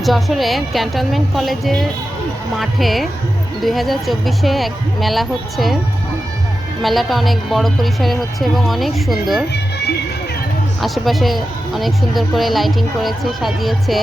যশোরে ক্যান্টনমেন্ট কলেজের মাঠে দুই হাজার চব্বিশে এক মেলা হচ্ছে। মেলাটা অনেক বড় পরিসরে হচ্ছে এবং অনেক সুন্দর। আশেপাশে অনেক সুন্দর করে লাইটিং করেছে, সাজিয়েছে।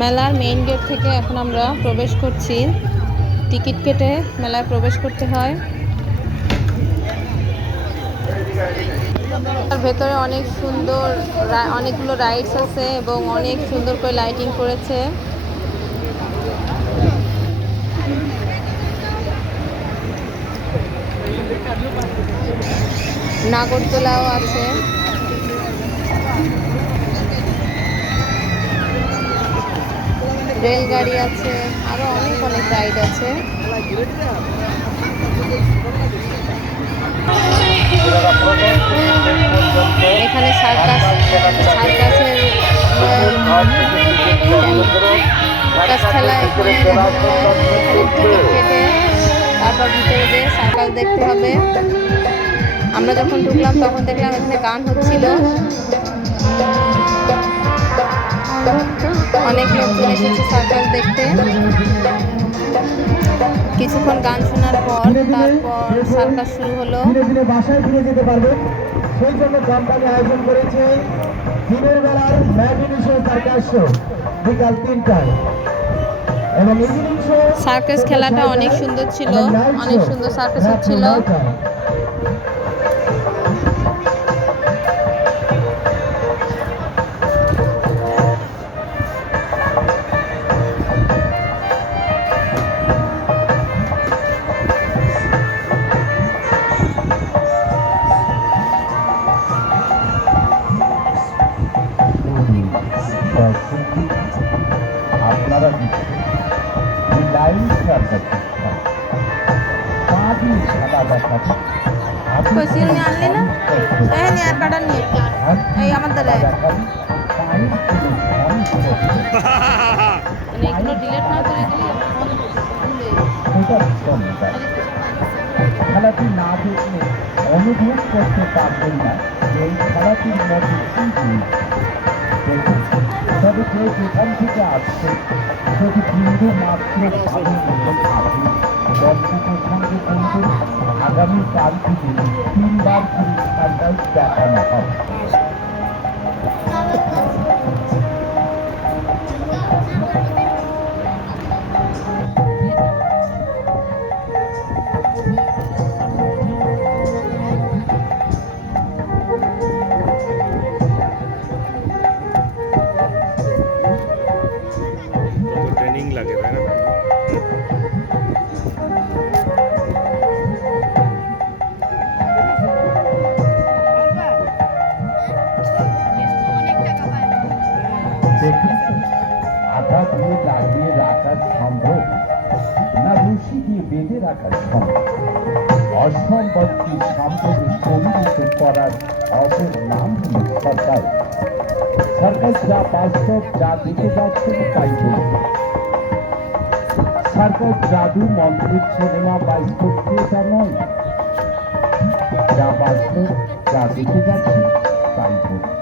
মেলার মেইন গেট থেকে এখন আমরা প্রবেশ করছি। টিকিট কেটে মেলায় প্রবেশ করতে হয়। তার ভেতরে অনেক সুন্দর অনেকগুলো রাইডস আছে এবং অনেক সুন্দর করে লাইটিং করেছে। নাগরদোলাও আছে। রেলগাড়ি আছে, আরও অনেক অনেক রাইড আছে। এখানে সার্কাস, সার্কাসের সার্কাস খেলা এখানে টিকিট কেটে তারপর ভিতরে যেয়ে সার্কাস দেখতে হবে। আমরা যখন ঢুকলাম, তখন দেখলাম এখানে গান হচ্ছিল। অনেক লোকজন এসেছে সার্কাস দেখতে। কিছুক্ষণ গান শোনার পর তারপর সার্কাস শুরু হলো। বাসায় ফিরে যেতে পারবেন সেই জন্য কোম্পানি আয়োজন করেছে দিনের বেলার শো সার্কাস শো বিকাল তিনটায়। সার্কাস খেলাটা অনেক সুন্দর ছিল অনেক সুন্দর সার্কাস হচ্ছিল আপনারা দিচ্ছেন এই লাইন সার্কাস পাঁচই সাদা দেখাচ্ছে কই সিল নিয়ে আনলি না? এই নিয়ে আর কাটার নিয়ে এই আমার দ্বারা মানে এগুলো ডিলিট না করে দিলে খেলাটি না দেখলে অনুভব করতে পারবেন না যে এই খেলাটির মধ্যে কি জিনিস। দেখুন, তবে কেউ যেখান থেকে আসছে। যদি বিন্দু মাত্র দর্শকের সঙ্গে কিন্তু আগামী কাল থেকে তিনবার পুরস্কারটাই দেখানো হবে। রশি দিয়ে বেঁধে রাখা সম্ভব অসম্ভবকে সম্ভবে পরিণত করার অপর নাম হল সরকার। সরকার যা বাস্তব, যা দেখে যাচ্ছেন তাই বলবে সরকার জাদু মন্ত্রের সিনেমা বাস্তব এটা নয়। যা বাস্তব, যা দেখে যাচ্ছেন তাই বলবে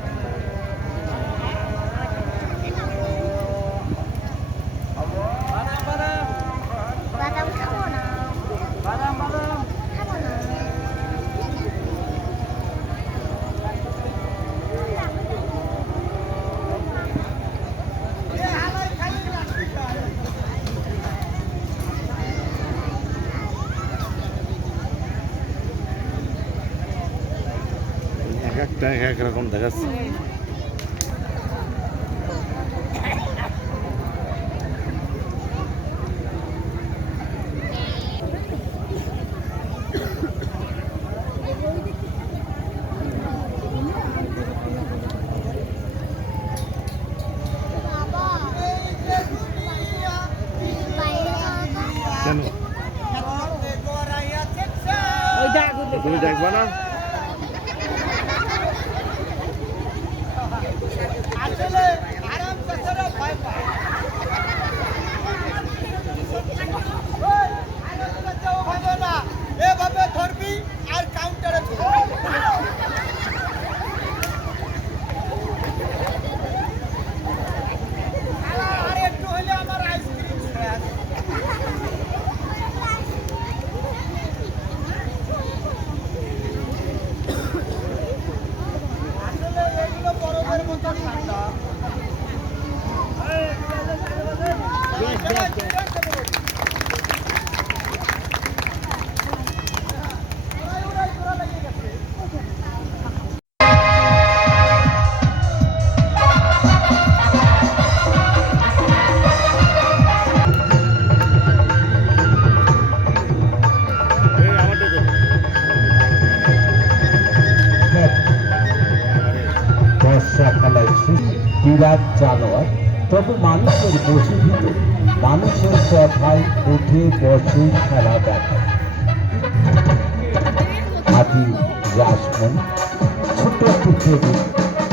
একটা এক রকম দেখাচ্ছে? বিরাট জানোয়ার তবে মানুষের বসীভূত মানুষের কথায় উঠে বসে খেলা দেখা। হাতি রাসমন ছোট একটি টেবিল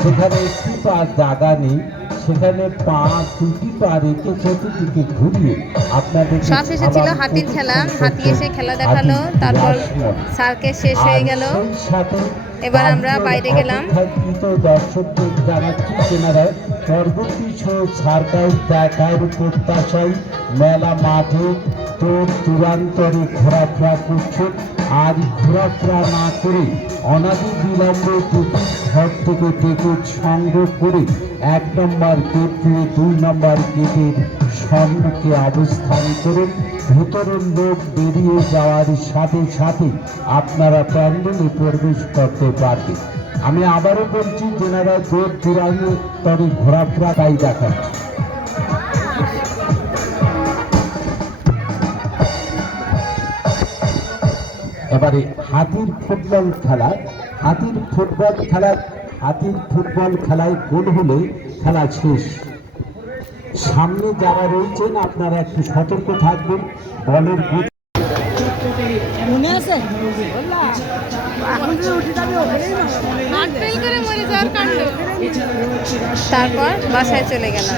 সেখানে একটি পা জায়গা নেই সেখানে পা দুটি পা রেখে চতুর্দিকে ঘুরিয়ে আপনাদের সব শেষে ছিল হাতির খেলা হাতি এসে খেলা দেখাল তারপর সার্কেস শেষ হয়ে গেল। এবার আমরা বাইরে গেলাম। দর্শকদের জানাচ্ছি তেনারা পরবর্তী সার্কাস দেখার প্রত্যাশায় মেলা মাঠে তোর দূরান্তরে ঘোরাফেরা করছেন আর ঘোরাফেরা না করে অনাদি বিলম্বে দুটি ঘর থেকে টিকিট সংগ্রহ করে এক নম্বর গেট দিয়ে দুই নম্বর গেটের সম্মুখে অবস্থান করুন। ভেতরের লোক বেরিয়ে যাওয়ার সাথে সাথে আপনারা প্যান্ডেলে প্রবেশ করতে পারবেন। আমি আবারও বলছি যেনারা দূর তবে ঘোরাফেরা তাই দেখাচ্ছে এবারে হাতির ফুটবল খেলা। হাতির ফুটবল খেলা হাতির ফুটবল খেলায় গোল হলে খেলা শেষ। সামনে যারা রয়েছেন আপনারা একটু সতর্ক থাকবেন। বলের তারপর বাসায় চলে গেলাম।